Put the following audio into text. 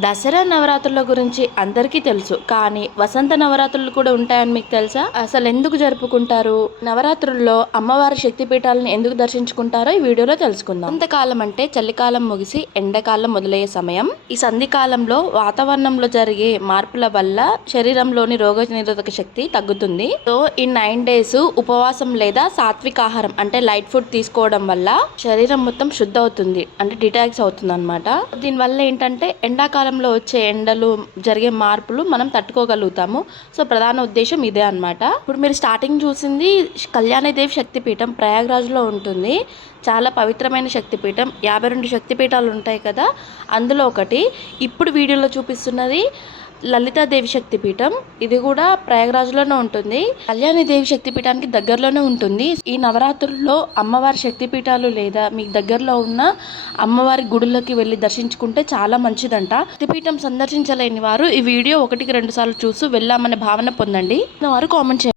దసరా నవరాత్రుల గురించి అందరికీ తెలుసు, కానీ వసంత నవరాత్రులు కూడా ఉంటాయని మీకు తెలుసా? అసలు ఎందుకు జరుపుకుంటారు? నవరాత్రుల్లో అమ్మవారి శక్తిపీఠాలను ఎందుకు దర్శించుకుంటారో ఈ వీడియోలో తెలుసుకుందాం. వసంతకాలం అంటే చలికాలం ముగిసి ఎండాకాలం మొదలయ్యే సమయం. ఈ సంధి కాలంలో వాతావరణంలో జరిగే మార్పుల వల్ల శరీరంలోని రోగ నిరోధక శక్తి తగ్గుతుంది. సో ఈ 9 days ఉపవాసం లేదా సాత్విక ఆహారం అంటే లైట్ ఫుడ్ తీసుకోవడం వల్ల శరీరం మొత్తం శుద్ధ అవుతుంది, అంటే డిటాక్స్ అవుతుంది అనమాట. దీనివల్ల ఏంటంటే ఎండాకాలంలో వచ్చే ఎండలు జరిగే మార్పులు మనం తట్టుకోగలుగుతాము. సో ప్రధాన ఉద్దేశం ఇదే అనమాట. ఇప్పుడు మీరు స్టార్టింగ్ చూసింది కళ్యాణీదేవి శక్తిపీఠం ప్రయాగ్రాజ్లో ఉంటుంది. చాలా పవిత్రమైన శక్తిపీఠం. 52 శక్తిపీఠాలు ఉంటాయి కదా, అందులో ఒకటి. ఇప్పుడు వీడియోలో చూపిస్తున్నది లలితాదేవి శక్తిపీఠం. ఇది కూడా ప్రయాగ్రాజ్లోనే ఉంటుంది. కళ్యాణీదేవి శక్తిపీఠానికి దగ్గరలోనే ఉంటుంది. ఈ నవరాత్రుల్లో అమ్మవారి శక్తిపీఠాలు లేదా మీకు దగ్గరలో ఉన్న అమ్మవారి గుడులకి వెళ్ళి దర్శించుకుంటే చాలా మంచిదంట. శక్తిపీఠం సందర్శించలేని వారు ఈ వీడియో 1-2 సార్లు చూసి వెళ్ళామనే భావన పొందండి. వారు కామెంట్ చేయండి.